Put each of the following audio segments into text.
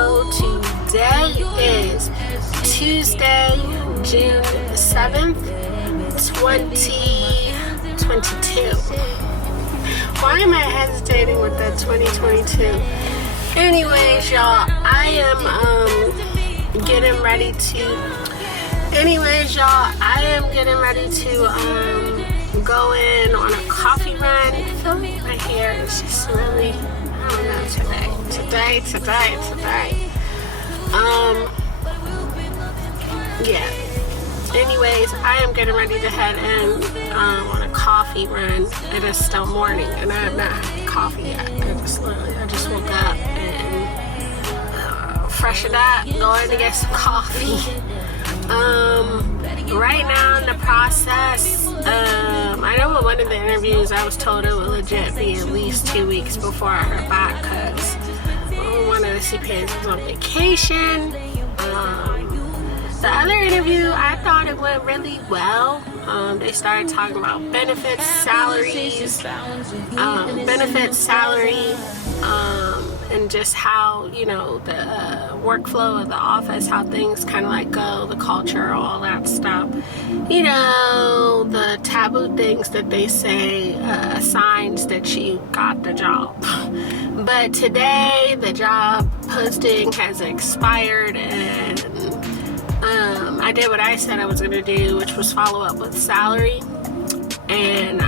So today is Tuesday, June 7th, 2022. Why am I hesitating with that 2022? Anyways, y'all, I am getting ready to go in on a coffee run. I feel like my hair is just really, I don't know, today. Yeah. Anyways, I am getting ready to head in on a coffee run. It is still morning, and I have not had coffee yet. I just woke up and freshened up, going to get some coffee. Right now in the process, I know with one of the interviews I was told it would legit be at least 2 weeks before I heard back because one of the CPAs was on vacation. The other interview, I thought it went really well. They started talking about benefits, salary, and just how, you know, the workflow of the office, how things kind of like go, the culture, all that stuff. You know, the taboo things that they say, signs that you got the job. But today, the job posting has expired, and I did what I said I was going to do, which was follow up with salary, and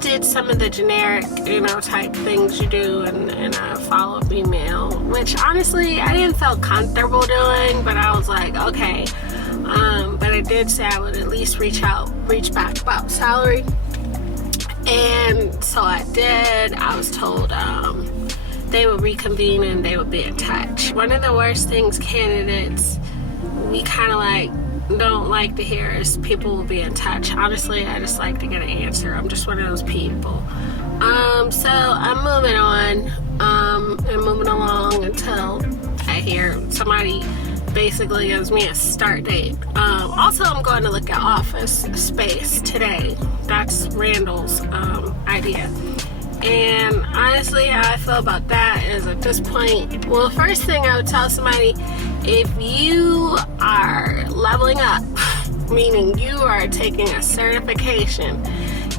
did some of the generic, you know, type things you do in a follow-up email, which honestly I didn't feel comfortable doing, but I was like, okay. But I did say I would at least reach back about salary, and so I did. I was told they would reconvene and they would be in touch. One of the worst things candidates we kind of like don't like to hear is people will be in touch. Honestly, I just like to get an answer. I'm just one of those people. So I'm moving on and moving along until I hear somebody basically gives me a start date. Also, I'm going to look at office space today. That's Randal's idea. And honestly, how I feel about that is at this point, well, the first thing I would tell somebody, if you are leveling up, meaning you are taking a certification,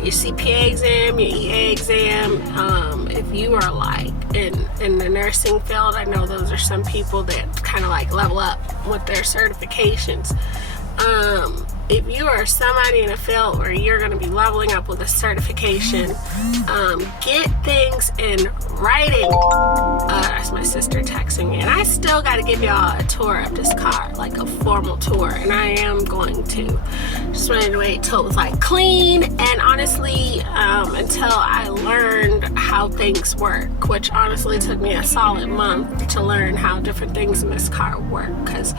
your CPA exam, your EA exam, if you are like in the nursing field, I know those are some people that kind of like level up with their certifications. If you are somebody in a field where you're going to be leveling up with a certification, get things in writing. That's my sister texting me. And I still got to give y'all a tour of this car, like a formal tour. And I am going to. Just wanted to wait till it was like clean. And honestly, until I learned how things work, which honestly took me a solid month to learn how different things in this car work. Because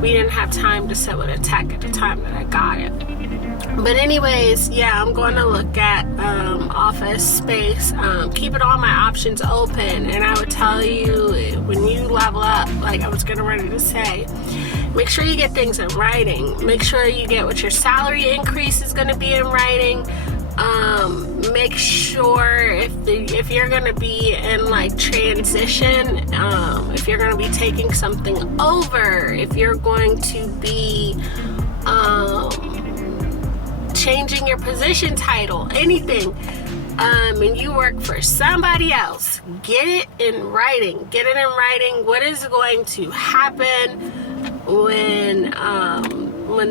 we didn't have time to sit with a tech at the time that I got it. But anyways, yeah, I'm going to look at office space, keeping all my options open. And I would tell you, when you level up, like I was getting ready to say, make sure you get things in writing. Make sure you get what your salary increase is going to be in writing. Make sure if you're going to be in like transition, if you're going to be taking something over, if you're going to be changing your position title, anything, and you work for somebody else, get it in writing. What is going to happen when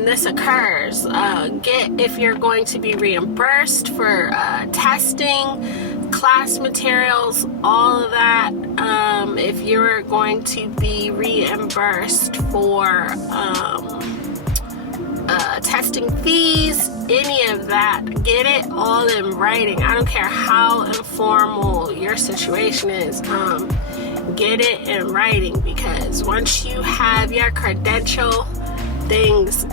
this occurs? If you're going to be reimbursed for testing, class materials, all of that. If you're going to be reimbursed for testing fees, any of that, get it all in writing. I don't care how informal your situation is, get it in writing, because once you have your credential, things,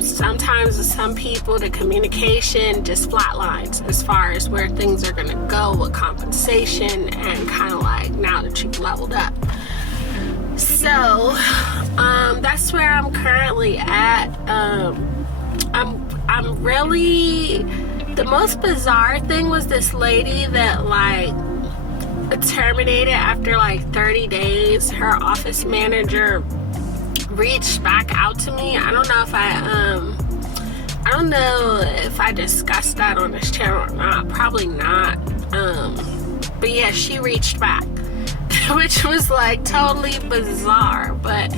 sometimes with some people, the communication just flatlines as far as where things are going to go with compensation and kind of like now that you've leveled up. So that's where I'm currently at. I'm really, the most bizarre thing was this lady that like terminated after like 30 days. Her office manager reached back out to me. I don't know if I discussed that on this channel or not. Probably not. But yeah, she reached back, which was like totally bizarre. But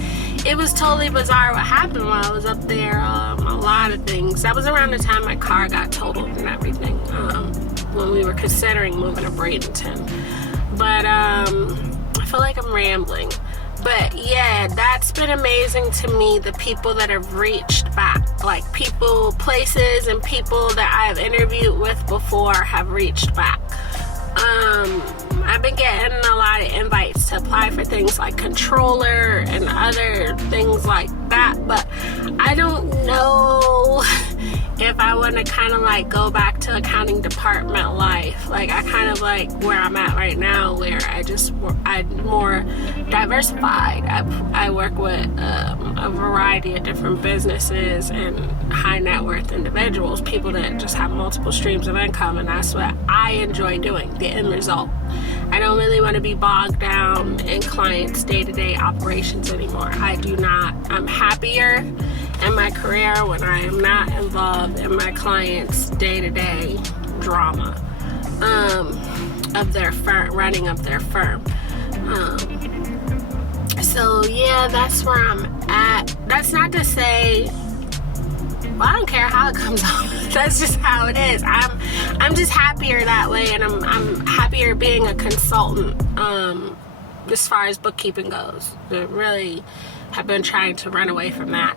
it was totally bizarre what happened while I was up there. A lot of things. That was around the time my car got totaled and everything. When we were considering moving to Bradenton. But I feel like I'm rambling. But yeah, that's been amazing to me, the people that have reached back. Like people, places, and people that I've interviewed with before have reached back. I've been getting a lot of invites to apply for things like controller and other things like that, but I don't know if I want to kind of like go back to accounting department life. Like I kind of like where I'm at right now, where I'm more diversified. I work with a variety of different businesses and high net worth individuals, people that just have multiple streams of income, and that's what I enjoy doing, the end result. I don't really want to be bogged down in clients' day-to-day operations anymore. I do not. I'm happier in my career when I am not involved in my clients' day-to-day drama of their firm, running of their firm. So yeah, that's where I'm at. That's not to say, well, I don't care how it comes out. That's just how it is. I'm just happier that way, and I'm happier being a consultant as far as bookkeeping goes. I really have been trying to run away from that.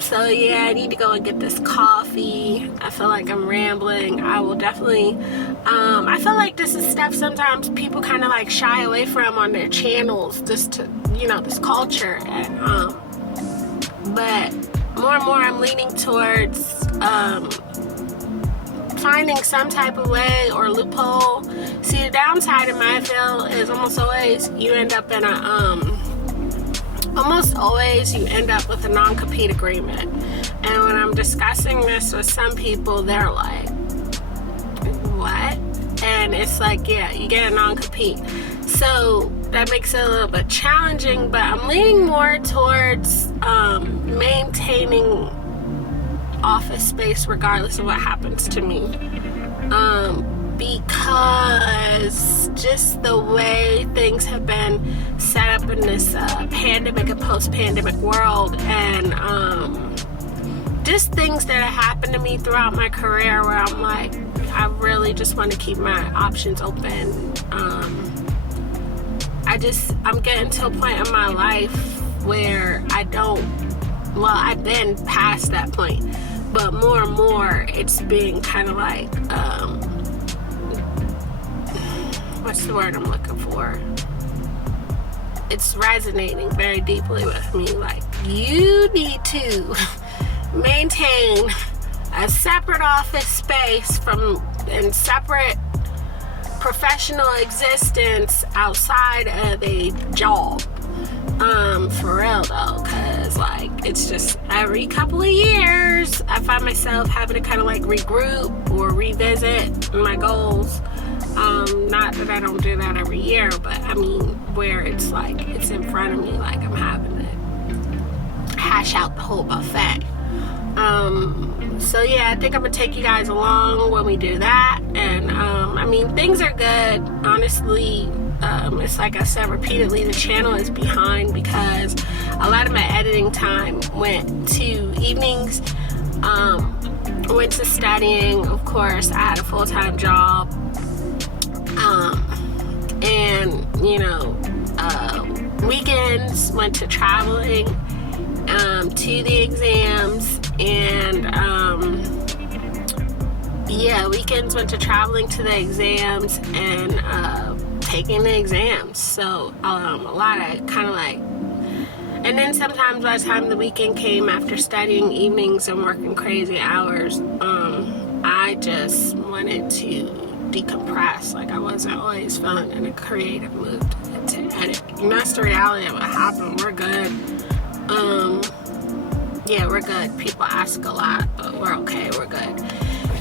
So yeah, I need to go and get this coffee. I feel like I'm rambling. I will definitely I feel like this is stuff sometimes people kind of like shy away from on their channels, just to, you know, this culture. And but more and more I'm leaning towards finding some type of way or loophole. See, the downside in my field is almost always you end up in a with a non-compete agreement. And when I'm discussing this with some people, they're like, what? And it's like, yeah, you get a non-compete. So that makes it a little bit challenging, but I'm leaning more towards maintaining office space regardless of what happens to me. Because just the way things have been set up in this pandemic and post-pandemic world, and just things that have happened to me throughout my career where I'm like, I really just want to keep my options open. I'm getting to a point in my life where I've been past that point, but more and more it's being kind of like, what's the word I'm looking for? It's resonating very deeply with me. Like, you need to maintain a separate office space and separate professional existence outside of a job. For real though, cause like it's just every couple of years I find myself having to kind of like regroup or revisit my goals. Not that I don't do that every year, but I mean where it's like it's in front of me, like I'm having to hash out the whole buffet. So yeah, I think I'm gonna take you guys along when we do that. And I mean, things are good, honestly. It's like I said repeatedly, the channel is behind because a lot of my editing time went to evenings, went to studying. Of course, I had a full-time job, and you know, weekends went to traveling to the exams, and yeah, weekends went to traveling to the exams and taking the exams. So a lot of kind of like, and then sometimes by the time the weekend came after studying evenings and working crazy hours, I just wanted to decompress. Like I wasn't always feeling in a creative mood to edit. And that's the reality of what happened. We're good. Yeah, we're good. People ask a lot, but we're okay. We're good.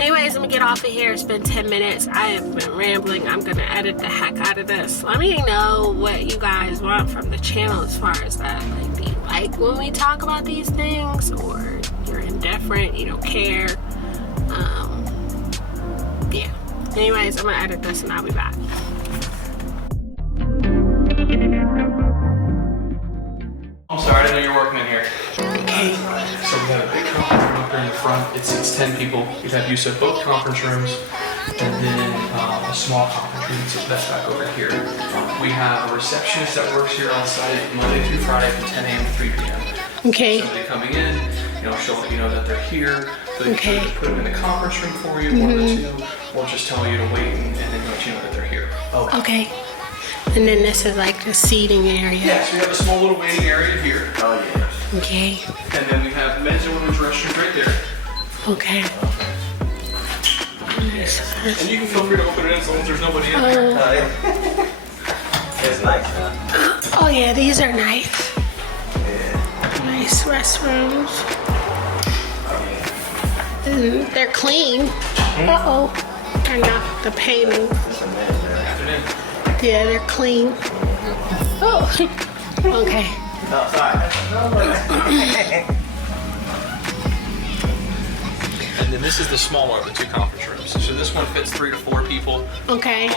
Anyways, I'm gonna get off of here. It's been 10 minutes. I have been rambling. I'm gonna edit the heck out of this. Let me know what you guys want from the channel as far as that. Like, do you like when we talk about these things, or you're indifferent, you don't care? Yeah. Anyways, I'm gonna edit this and I'll be back. I'm sorry, I didn't know you were working in here. Okay. So we got a big conference room up here in the front. It seats 10 people. We've had use of both conference rooms, and then a small conference room that's back over here. We have a receptionist that works here on site Monday through Friday from 10 a.m. to 3 p.m. Okay. Somebody coming in, she'll let you know that they're here. So they Okay. can put them in the conference room for you, one of the two, or just tell you to wait and then let you know that they're here. Okay. And then this is like the seating area. Yeah, so we have a small little waiting area here. Oh, yeah. Okay. And then we have men's and women's restrooms right there. Okay. And you can feel free to open it as long as there's nobody in there. It's nice, huh? Oh yeah, these are nice. Yeah. Nice restrooms. And they're clean. Uh-oh. They're not the painting. Yeah, they're clean. Oh. Okay. No, sorry. And then this is the smaller of the two conference rooms. So this one fits 3 to 4 people. Okay.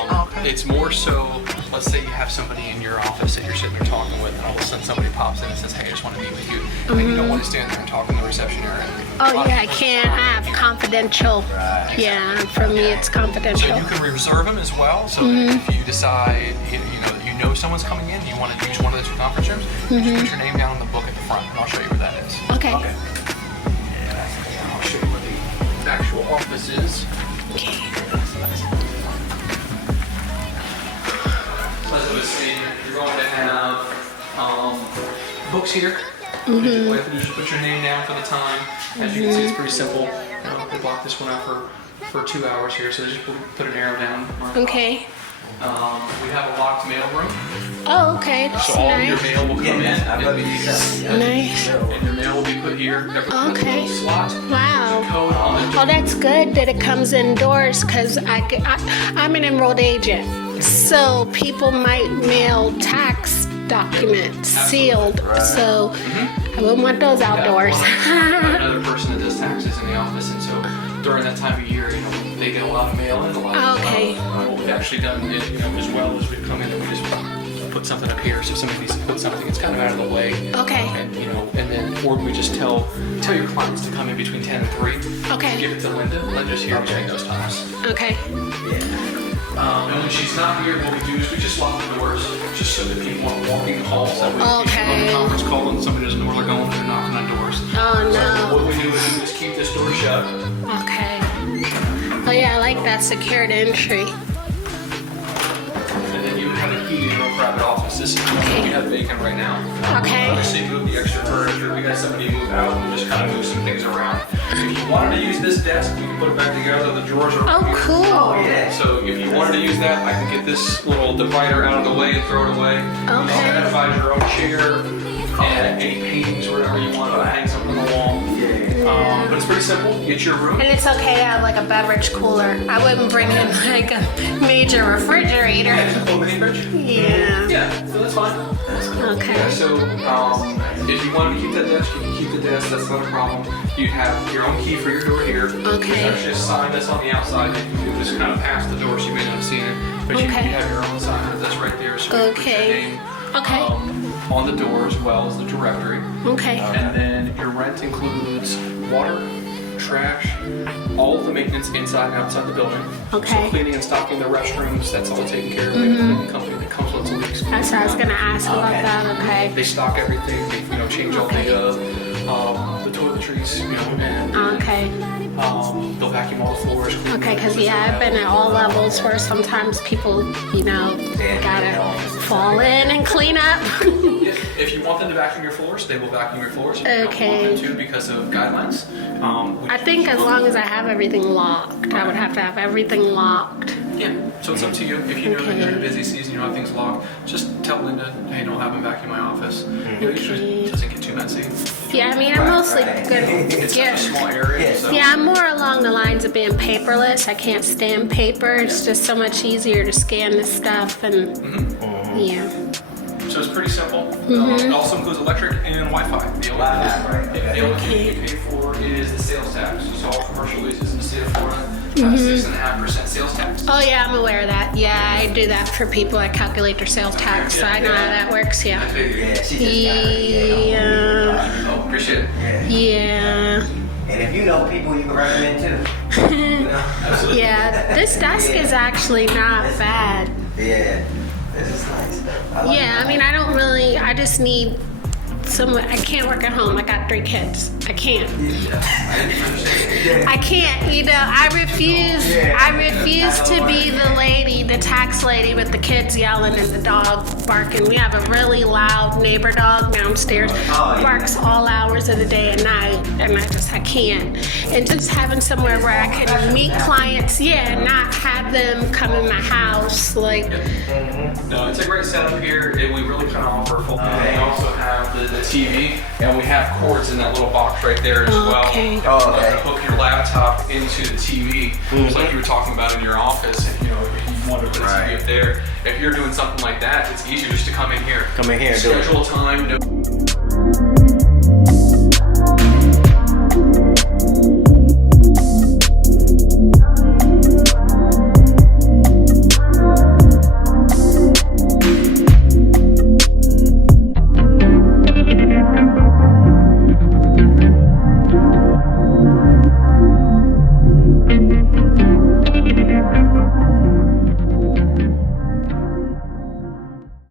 It's more so, let's say you have somebody in your office that you're sitting there talking with, and all of a sudden somebody pops in and says, hey, I just want to meet with you. And you don't want to stand there and talk in the reception area. Oh yeah, I can't. I have confidential. Yeah, for me it's So confidential. you can reserve them as well. So that if you decide, you know someone's coming in, you want to use one of the two conference rooms, you just put your name down on the book at the front, and I'll show you where that is. Okay. I'll show you where the actual office is. Okay. So as I was saying, you're going to have books here. You just put your name down for the time. As you can see, it's pretty simple. We blocked this one out for 2 hours here, so just put an arrow down. Okay. We have a locked mail room. Oh, okay. That's So all of your nice. mail will come in. I love It'll be these. Nice. And your mail will be put here. Okay. Little slot. Wow. Code on the Oh, that's good that it comes indoors because I'm an enrolled agent. So people might mail tax documents sealed. So I wouldn't want those outdoors. Another person that does taxes in the office, and so during that time of year, they get a lot of mail in. A lot of Okay. What we've actually done, as well as we come in and we just put something up here. So if somebody needs to put something, it's kind of out of the way. Okay. And and then or we just tell your clients to come in between 10 and 3. Okay. Give it to Linda. Linda's here between those times. Okay. And when she's not here, what we do is we just lock the doors, just so that people aren't walking the halls. That way, if Okay. you're on a conference call and somebody doesn't know where they're going, they're knocking on doors. Oh So no. what we do is we just keep this door shut. Okay. Oh yeah, I like that secured entry. And then you have a key to your own private office. This is what we have vacant right now. Okay. Obviously, move the extra furniture. We got somebody move out and just kind of move some things around. If you wanted to use this desk, we can put it back together. The drawers are Oh, over here. cool. Yeah. So if you wanted to use that, I can get this little divider out of the way and throw it away. You can Okay. identify your own chair and any paintings or whatever you want to hang something on the wall. But it's pretty simple. You get your room. And it's okay to have like a beverage cooler. I wouldn't bring in like a major refrigerator. It's a full mini fridge. Yeah. Yeah, so that's fine. Okay. Yeah, so if you wanted to keep that desk, you can keep the desk. That's not a problem. You have your own key for your door here. Okay. There's actually a sign that's on the outside that you can just kind of pass the door, so you may not have seen it. But you Okay. have your own sign that's right there. So you can put your Okay. name Okay. on the door as well as the directory. Okay. And then your rent includes water, trash, all of the maintenance inside and outside the building. Okay. So cleaning and stocking the restrooms, that's all taken care of. We have a cleaning company that comes once a week. That's what I was gonna ask about that. Okay. They stock everything. They change all the toiletries, and Okay. they'll vacuum all the floors. clean Okay, because the- I've been at all levels where sometimes people, gotta fall in and clean up. If you want them to vacuum your floors, they will vacuum your floors. If you don't Okay. want them to because of guidelines. I think as long as I have everything locked, I would have to have everything locked. Yeah. So it's up to you. If you know that you're in a busy season, you don't have things locked, just tell Linda, hey, don't have them vacuum my office. Usually it doesn't get too messy. Yeah, I mean, I'm mostly good. It's such a small area. So. Yeah, I'm more along the lines of being paperless. I can't stand paper. It's just so much easier to scan this stuff and yeah. So it's pretty simple. It also includes electric and Wi-Fi. The only thing you pay for is the sales tax. So all commercial leases in the state of Florida have 6.5% sales tax. Oh yeah, I'm aware of that. Yeah, I do that for people. I calculate their sales tax, so I know how that works. Yeah. Yeah, she just got it. Yeah. Oh, appreciate it. Yeah. And if you know people, you can recommend too. You know? Absolutely. Yeah, this desk is actually not bad. Yeah, this is nice. Yeah, I mean, I just need someone. I can't work at home. I got 3 kids. I can't. I can't, you know, I refuse to be the lady, the tax lady with the kids yelling and the dog barking. We have a really loud neighbor dog downstairs, barks all hours of the day and night, and I can't. And just having somewhere where I can meet clients, and not have them come in my house, like. No, it's a great setup here. We really kind of offer full. We also have the TV, and we have cords in that little box right there as well. Okay. Hook your laptop into the TV, just like you were talking about in your office. And, you know, if you want to put a TV up there, if you're doing something like that, it's easier just to come in here. Come in here and do it. Schedule a time.